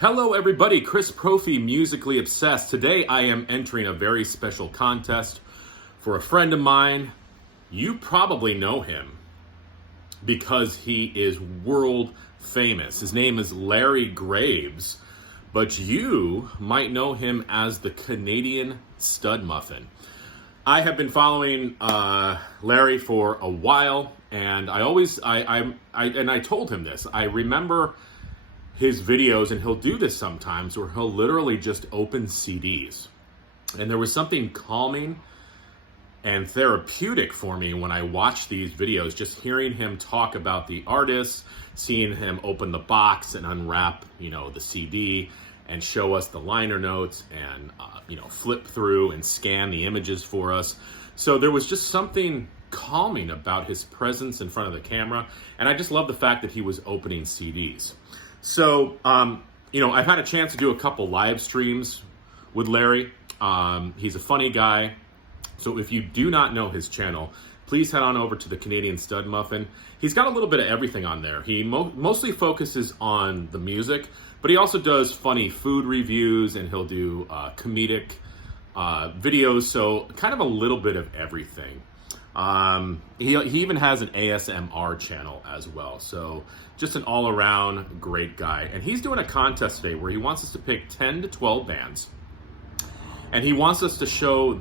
Hello everybody, Chris Profi, Musically Obsessed. Today I am entering a very special contest for a friend of mine. You probably know him because he is world famous. His name is Larry Graves, but you might know him as the Canadian Studmuffin. I have been following Larry for a while, and I told him this. I remember his videos, and he'll do this sometimes, where he'll literally just open CDs. And there was something calming and therapeutic for me when I watched these videos, just hearing him talk about the artists, seeing him open the box and unwrap, the CD and show us the liner notes and, flip through and scan the images for us. So there was just something calming about his presence in front of the camera. And I just love the fact that he was opening CDs. So, I've had a chance to do a couple live streams with Larry. He's a funny guy. So if you do not know his channel, please head on over to the Canadian Studmuffin. He's got a little bit of everything on there. He mostly focuses on the music, but he also does funny food reviews, and he'll do comedic videos. So kind of a little bit of everything. He even has an ASMR channel as well. So just an all-around great guy. And he's doing a contest today where he wants us to pick 10 to 12 bands. And he wants us to show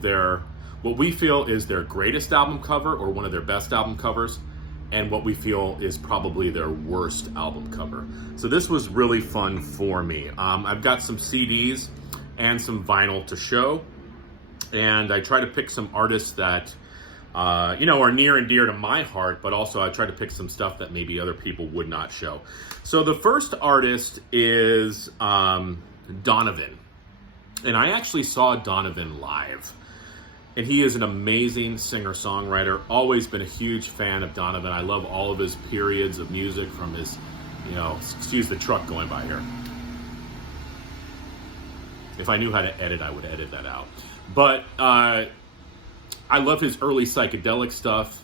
what we feel is their greatest album cover or one of their best album covers, and what we feel is probably their worst album cover. So this was really fun for me. I've got some CDs and some vinyl to show. And I try to pick some artists that are near and dear to my heart, but also I try to pick some stuff that maybe other people would not show. So the first artist is Donovan. And I actually saw Donovan live. And he is an amazing singer-songwriter. Always been a huge fan of Donovan. I love all of his periods of music from his, excuse the truck going by here. If I knew how to edit, I would edit that out. But I love his early psychedelic stuff,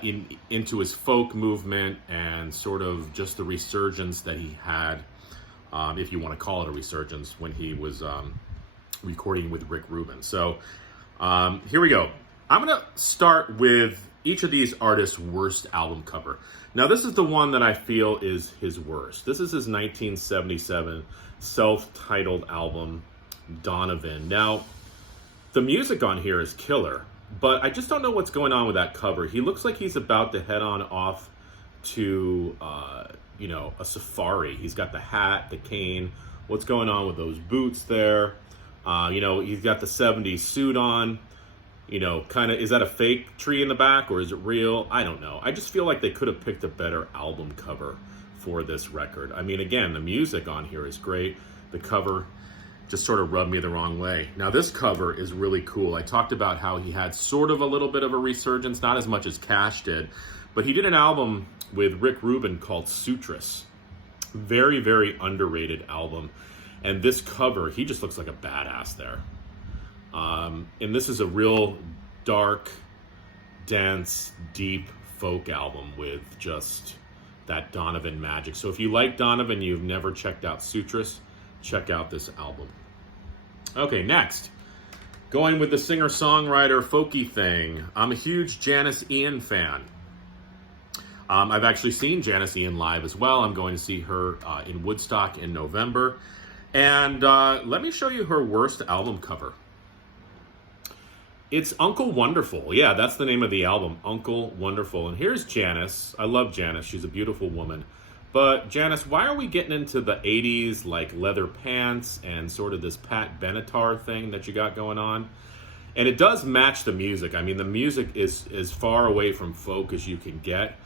into his folk movement, and sort of just the resurgence that he had, if you want to call it a resurgence, when he was recording with Rick Rubin. So here we go. I'm going to start with each of these artists' worst album cover. Now, this is the one that I feel is his worst. This is his 1977 self-titled album, Donovan. Now, the music on here is killer, but I just don't know what's going on with that cover. He looks like he's about to head on off to, a safari. He's got the hat, the cane. What's going on with those boots there? He's got the 70s suit on. Is that a fake tree in the back, or is it real? I don't know. I just feel like they could have picked a better album cover for this record. I mean, again, the music on here is great. The cover just sort of rubbed me the wrong way. Now, this cover is really cool. I talked about how he had sort of a little bit of a resurgence, not as much as Cash did, but he did an album with Rick Rubin called Sutras. Very, very underrated album. And this cover, he just looks like a badass there. And this is a real dark, dense, deep folk album with just that Donovan magic. So if you like Donovan, you've never checked out Sutras, check out this album. Okay, next. Going with the singer-songwriter folky thing. I'm a huge Janis Ian fan. I've actually seen Janis Ian live as well. I'm going to see her in Woodstock in November. And let me show you her worst album cover. It's Uncle Wonderful. Yeah, that's the name of the album, Uncle Wonderful. And here's Janis. I love Janis. She's a beautiful woman. But Janis, why are we getting into the 80s, like leather pants and sort of this Pat Benatar thing that you got going on? And it does match the music. I mean, the music is as far away from folk as you can get.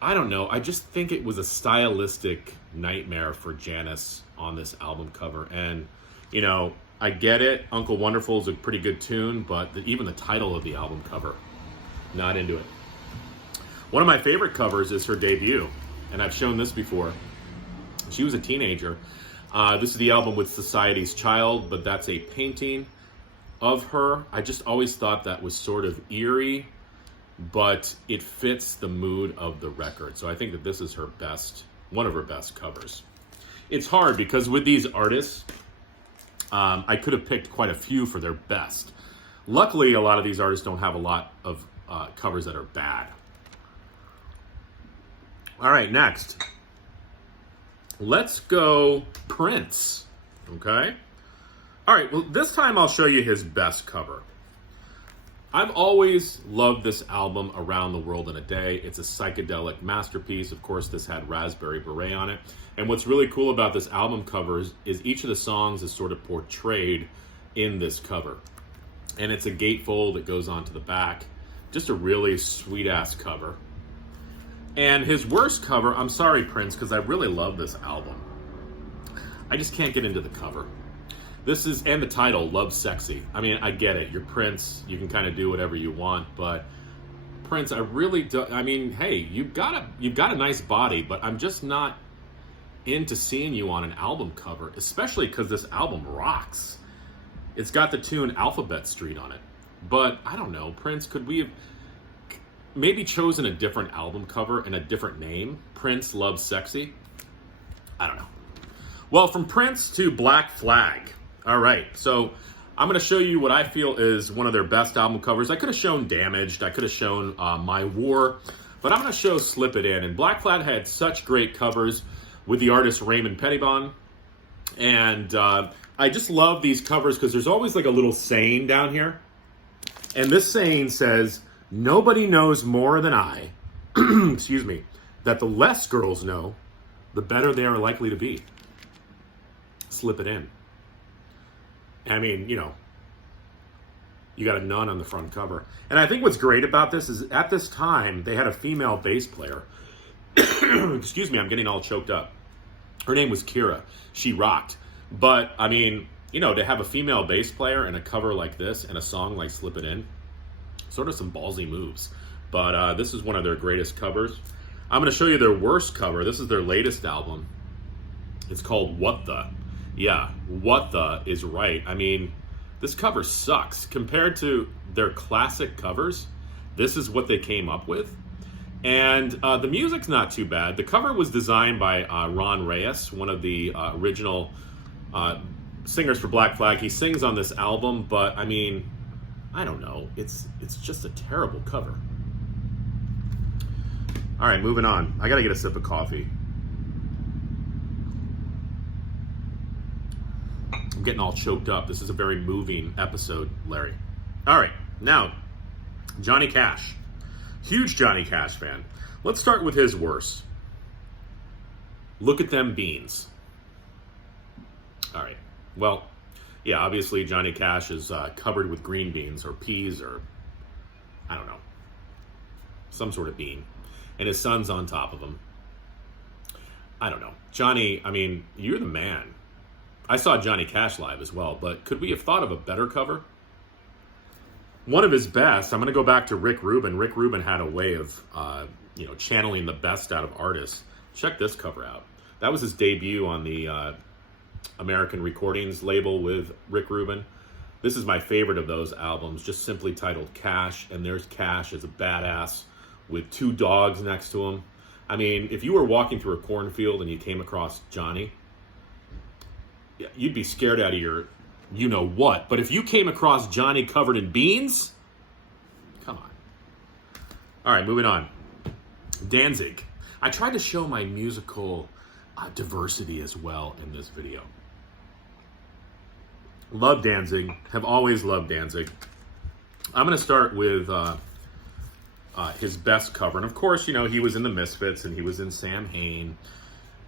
I don't know. I just think it was a stylistic nightmare for Janis on this album cover. And, I get it. Uncle Wonderful is a pretty good tune, but even the title of the album cover, not into it. One of my favorite covers is her debut. And I've shown this before. She was a teenager. This is the album with Society's Child, but that's a painting of her. I just always thought that was sort of eerie, but it fits the mood of the record. So I think that this is her best, one of her best covers. It's hard because with these artists, I could have picked quite a few for their best. Luckily, a lot of these artists don't have a lot of covers that are bad. All right, next. Let's go Prince, okay? All right, well, this time I'll show you his best cover. I've always loved this album, Around the World in a Day. It's a psychedelic masterpiece. Of course, this had Raspberry Beret on it. And what's really cool about this album cover is each of the songs is sort of portrayed in this cover. And it's a gatefold that goes onto the back. Just a really sweet-ass cover. And his worst cover, I'm sorry, Prince, because I really love this album. I just can't get into the cover. This is, and the title, Love Sexy. I mean, I get it. You're Prince. You can kind of do whatever you want. But Prince, I really do. I mean, hey, you've got a nice body, but I'm just not into seeing you on an album cover, especially because this album rocks. It's got the tune Alphabet Street on it. But I don't know, Prince, could we have maybe chosen a different album cover and a different name? Prince Love Sexy? I don't know. Well, from Prince to Black Flag. All right, so I'm going to show you what I feel is one of their best album covers. I could have shown Damaged. I could have shown My War. But I'm going to show Slip It In. And Black Flag had such great covers with the artist Raymond Pettibon. And I just love these covers because there's always like a little saying down here. And this saying says, "Nobody knows more than I," excuse me, "that the less girls know, the better they are likely to be." Slip it in. I mean, you know, you got a nun on the front cover. And I think what's great about this is at this time, they had a female bass player. Excuse me, I'm getting all choked up. Her name was Kira. She rocked. But, I mean, you know, to have a female bass player and a cover like this and a song like Slip It In, sort of some ballsy moves. But this is one of their greatest covers. I'm going to show you their worst cover. This is their latest album. It's called What The. Yeah, What The is right. I mean, this cover sucks. Compared to their classic covers, this is what they came up with. And the music's not too bad. The cover was designed by Ron Reyes, one of the original singers for Black Flag. He sings on this album, but I mean, I don't know. It's just a terrible cover. All right, moving on. I gotta get a sip of coffee. I'm getting all choked up. This is a very moving episode, Larry. All right, now, Johnny Cash. Huge Johnny Cash fan. Let's start with his worst. Look at Them Beans. All right, well, yeah, obviously Johnny Cash is covered with green beans or peas or, I don't know, some sort of bean. And his son's on top of him. I don't know. Johnny, I mean, you're the man. I saw Johnny Cash live as well, but could we have thought of a better cover? One of his best, I'm going to go back to Rick Rubin. Rick Rubin had a way of, channeling the best out of artists. Check this cover out. That was his debut on the American Recordings label with Rick Rubin. This is my favorite of those albums, just simply titled Cash, and there's Cash as a badass with two dogs next to him. I mean, if you were walking through a cornfield and you came across Johnny, you'd be scared out of your you-know-what. But if you came across Johnny covered in beans, come on. All right, moving on. Danzig. I tried to show my musical diversity as well in this video. Love Danzig. Have always loved Danzig. I'm going to start with his best cover. And of course, you know, he was in the Misfits and he was in Sam Hain.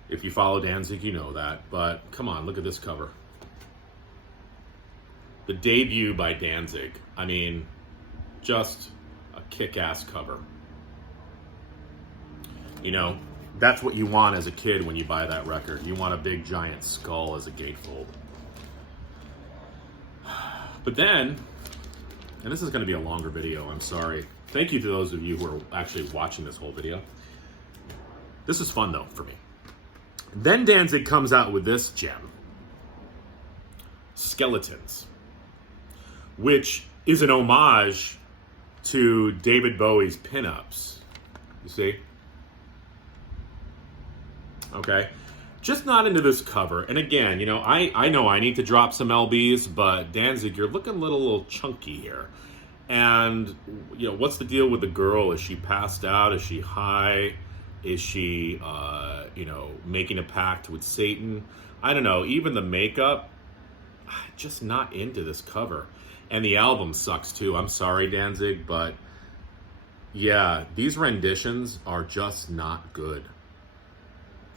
If you follow Danzig, you know that. But come on, look at this cover. The debut by Danzig. I mean, just a kick-ass cover. You know, that's what you want as a kid when you buy that record. You want a big giant skull as a gatefold. But then, and this is going to be a longer video, I'm sorry. Thank you to those of you who are actually watching this whole video. This is fun, though, for me. Then Danzig comes out with this gem. Skeletons. Which is an homage to David Bowie's pinups. You see? Okay. Just not into this cover. And again, I know I need to drop some LBs, but Danzig, you're looking a little chunky here. And, what's the deal with the girl? Is she passed out? Is she high? Is she, making a pact with Satan? I don't know. Even the makeup, just not into this cover. And the album sucks too. I'm sorry, Danzig, but yeah, these renditions are just not good.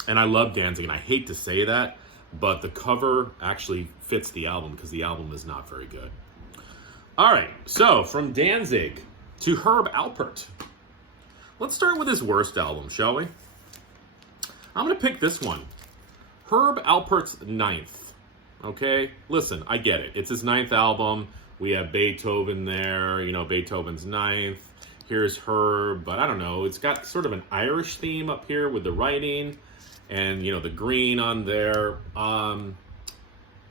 And I love Danzig, and I hate to say that, but the cover actually fits the album because the album is not very good. All right, so from Danzig to Herb Alpert. Let's start with his worst album, shall we? I'm going to pick this one. Herb Alpert's 9th. Okay? Listen, I get it. It's his 9th album. We have Beethoven there, Beethoven's 9th. Here's Herb, but I don't know. It's got sort of an Irish theme up here with the writing and, the green on there.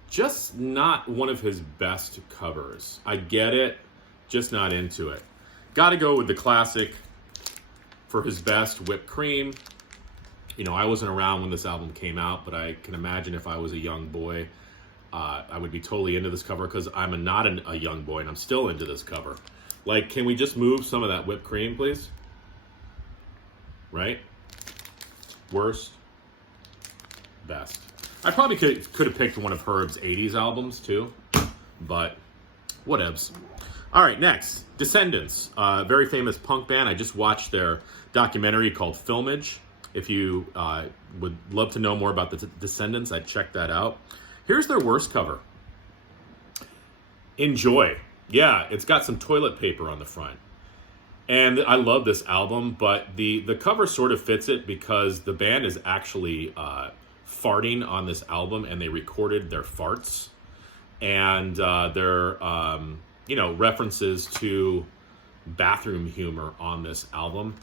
Just not one of his best covers. I get it, just not into it. Got to go with the classic for his best, Whipped Cream. I wasn't around when this album came out, but I can imagine if I was a young boy, I would be totally into this cover because I'm not a young boy and I'm still into this cover. Like, can we just move some of that whipped cream, please? Right? Worst. Best. I probably could have picked one of Herb's 80s albums, too. But, whatevs. All right, next. Descendants. Very famous punk band. I just watched their documentary called Filmage. If you would love to know more about the Descendants, I'd check that out. Here's their worst cover. Enjoy. Yeah, it's got some toilet paper on the front. And I love this album, but the cover sort of fits it because the band is actually farting on this album, and they recorded their farts. And their, references to bathroom humor on this album.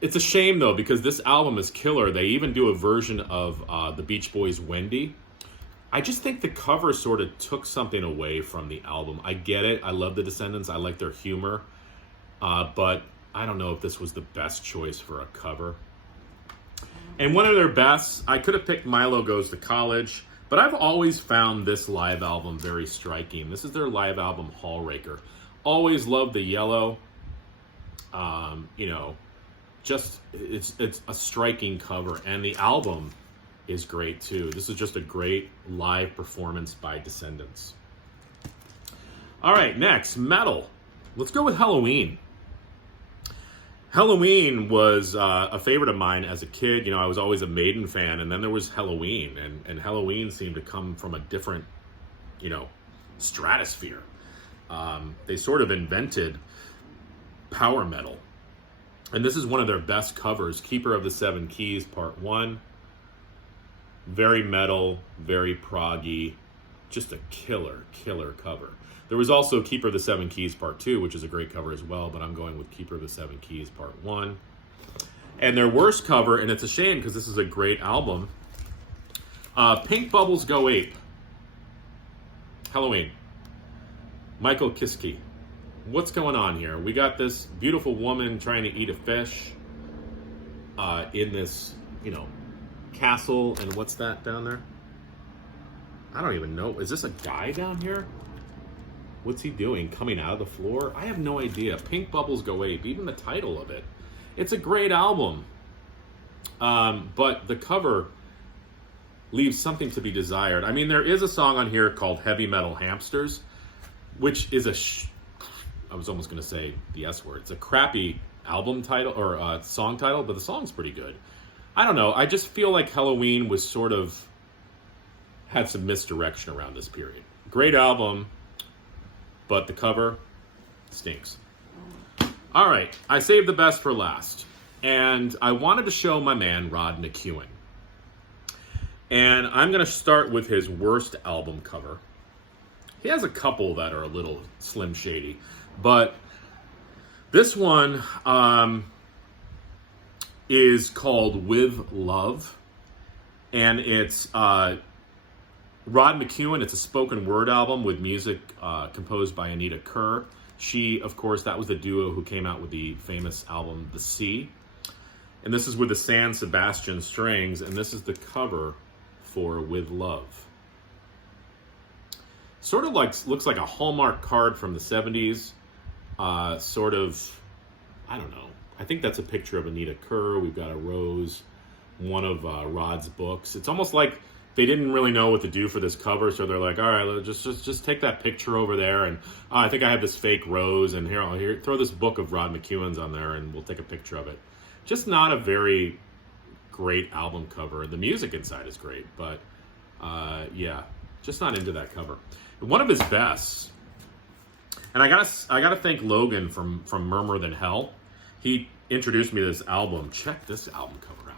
It's a shame, though, because this album is killer. They even do a version of the Beach Boys' Wendy. I just think the cover sort of took something away from the album. I get it. I love the Descendants. I like their humor. But I don't know if this was the best choice for a cover. And one of their best, I could have picked Milo Goes to College, but I've always found this live album very striking. This is their live album, Hallraker. Always loved the yellow. Just it's a striking cover, and the album is great too. This is just a great live performance by Descendants. All right, next, metal. Let's go with Halloween. Halloween was a favorite of mine as a kid. I was always a Maiden fan, and then there was Halloween, and Halloween seemed to come from a different, stratosphere. They sort of invented power metal. And this is one of their best covers, Keeper of the Seven Keys, Part 1. Very metal, very proggy, just a killer cover. There was also Keeper of the Seven Keys Part 2, which is a great cover as well, but I'm going with Keeper of the Seven Keys Part 1. And their worst cover, and it's a shame because this is a great album, Pink Bubbles Go Ape. Halloween. Michael Kiske. What's going on here? We got this beautiful woman trying to eat a fish in this, castle, and what's that down there? I don't even know. Is this a guy down here? What's he doing? Coming out of the floor? I have no idea. Pink Bubbles Go Ape. Even the title of it. It's a great album. But the cover leaves something to be desired. I mean, there is a song on here called Heavy Metal Hamsters, which is I was almost going to say the S word. It's a crappy album title or song title, but the song's pretty good. I don't know. I just feel like Halloween was sort of had some misdirection around this period. Great album, but the cover stinks. All right, I saved the best for last, and I wanted to show my man Rod McEwen. And I'm going to start with his worst album cover. He has a couple that are a little slim shady, but this one is called With Love, and it's Rod McEwen. It's a spoken word album with music composed by Anita Kerr. She, of course, that was the duo who came out with the famous album The Sea. And this is with the San Sebastian strings, and this is the cover for With Love. Sort of like, looks like a Hallmark card from the 70s. Sort of, I don't know. I think that's a picture of Anita Kerr. We've got a rose, one of Rod's books. It's almost like they didn't really know what to do for this cover, so they're like, all right, let's just take that picture over there, and I think I have this fake rose, and here, throw this book of Rod McEwen's on there, and we'll take a picture of it. Just not a very great album cover. The music inside is great, but yeah, just not into that cover. One of his best, and I gotta thank Logan from Murmur Than Hell. He introduced me to this album. Check this album cover out.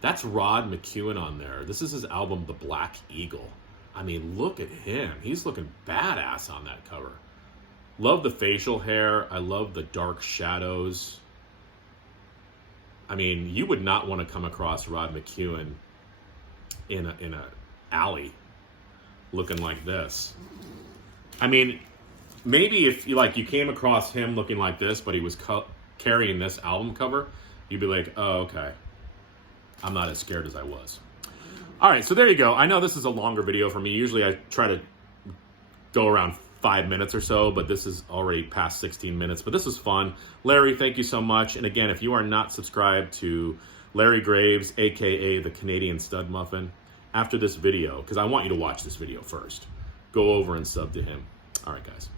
That's Rod McEwen on there. This is his album, The Black Eagle. I mean, look at him. He's looking badass on that cover. Love the facial hair. I love the dark shadows. I mean, you would not want to come across Rod McEwen in a alley looking like this. I mean, maybe if you came across him looking like this, but he was carrying this album cover, you'd be like, oh, okay. I'm not as scared as I was. All right, so there you go. I know this is a longer video for me. Usually I try to go around 5 minutes or so, but this is already past 16 minutes. But this was fun. Larry, thank you so much. And again, if you are not subscribed to Larry Graves, a.k.a. the Canadian Studmuffin, after this video, because I want you to watch this video first, go over and sub to him. All right, guys.